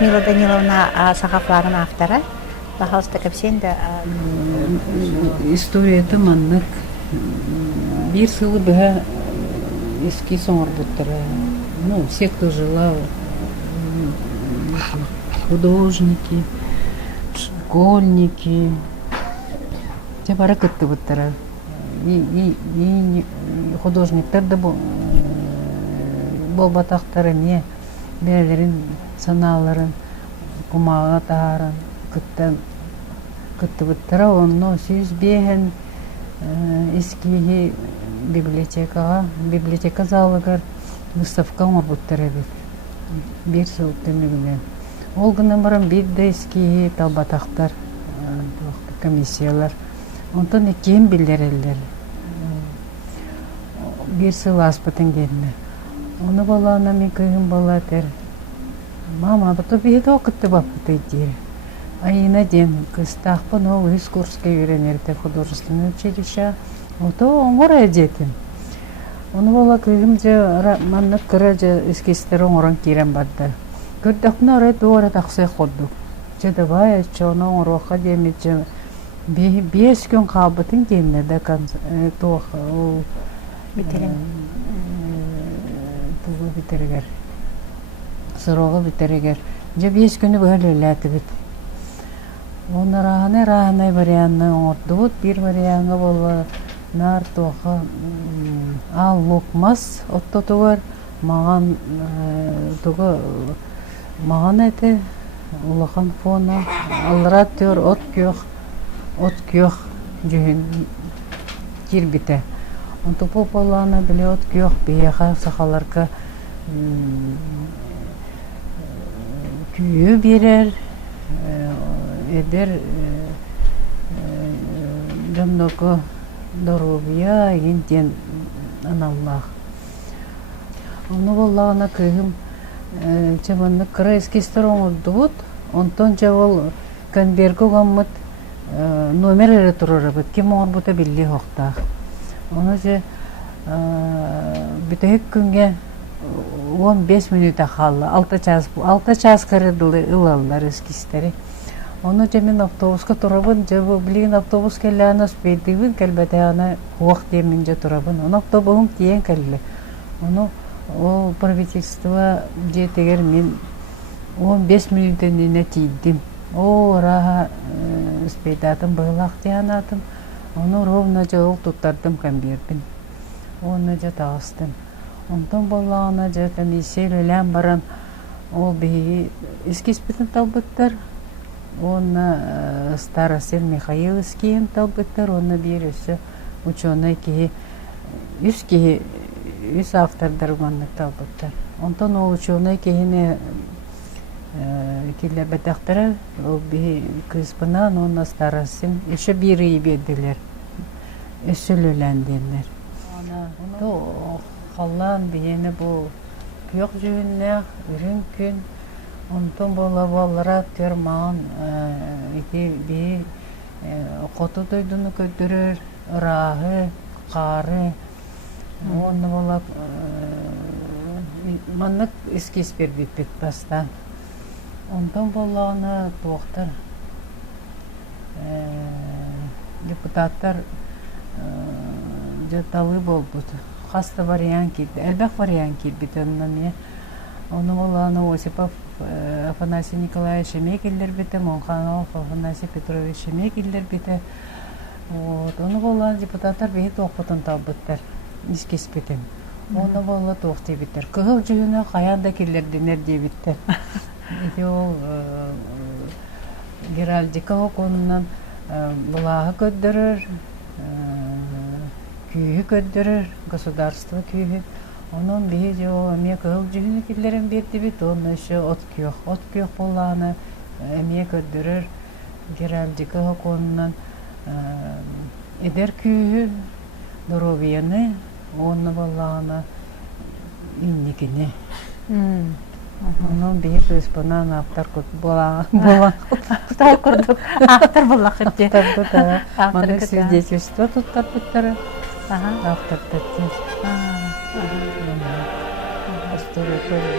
Людмила Даниловна сахафларын автора. Пожалуйста, капсенда. История-то маннык. Bir сылы бәһә eski соңыр буттара. Ну, все, кто жила, художники, школьники. Те бара кытты буттара. И художниктар да болбатактары не бәлерин саналарын кумага тааран кытты буттара. Онно сүйүз бehen eski библиотека залыгар выставка орбуттара бит. Bir сыл түнүгүнөн. Ол гына барам бир да eski талбатактар, комиссиялар. Онтон кем билдерелер. Bir сыл аспытын келді. Оны балана мен күйін бала тер. Мама, бұты бейді оқытты бапыты дейір. Айына дем, кыстақпын ол үз курсқа үйренерді художественное училище. Ото оңыр әдетім. Оны бала күйім же маннық кірі же ескестер оңыран керен барды. Көрдіқні орай дуара тақсай қоддық. Же давай, че оны оңыр оқа демет же. Бес күн қалбытын келді да битерегер. Сырога битерегер. Же 5 күні бөлеләті бит. Оны раханай варианны оңырды. Bir варианға болы нар тоға ал лукмас отто тугар маған әті улахан фона алрат төр от күйөх жүхін кирбите. Онты попаланы біле от күйөх бейеға сақаларқа күйі берер, едер жамдоғы дорубия ентен аналлах. Оны болағына күйім чаманны кыра ескестер оңырды бұд, онтон жауыл конбергі ғаммыд номер әрі тұрыры бұд, кем оңыр бұта білі хоқтақ. Оны же бүтәйік күнге 15 минута қалды, 6 час кәріділі ұлалар ескестері. Оны же мен автобусқа тұрабын, же білген автобус кәлі ана спейдігін кәлбәті ана уақ демін же тұрабын. Оны автобусым кейін кәлі. Оны ол правительство же тегер мен 15 минутын ене тейдім. О, раға спейдатым, бұғылақ деянатым. Оны ровно же ол тұттардым кәмбербін. Оны же тағыстым. Онтан болағына же комиссия өлән баран ол бейі ескеспетін талбыттар. Оны старосен Михаил ескейін талбыттар. Оны бір өсі ученый кейі үз автордар манны талбыттар. Онтан ол ученый кейіне келі бәдәқтірі ол бейі кызбынан оны старосен үші бір үй берділер. Өсіл өлән денлер. Қалан бейені бұл күйік жүгінне үрін күн. Онтон бола болара төр маған бей қоты дойдыны көддірір, ұрағы, қары. Оны бола маннық ескес бербет бет бастан. Онтон болағына тоқтар депутаттар жатталы болбуд. Хаста вариант келді, әлбәқ вариант келбет онына. Оны болағына Осипов Афанасий Николаевич Шемекелдер беті, Монханов Афанасий Петрович Шемекелдер беті. Оны болағына депутаттар бейт оқытын талбыттар, ескес бетім. Оны болағына тоқтай беттер. Күгіл жүгіні қаянда келдерденер дебеттер. Ол Геральдика оқонынан бұлағы көддірір, күйі көддірір, государство күйі. Onun bir jo emek öldüğünü killerin berdi bit onu şu ot kuyuq bolağını emek öldürür Geraldika konundan eder kүйü doroviyani onu bolağını innikini. Onun bir responan aftar kut bola Tutar kurduk. Aftar bolaq etdi. Mana свидетельство tutar tutar. Aftar tuttu. История тоже.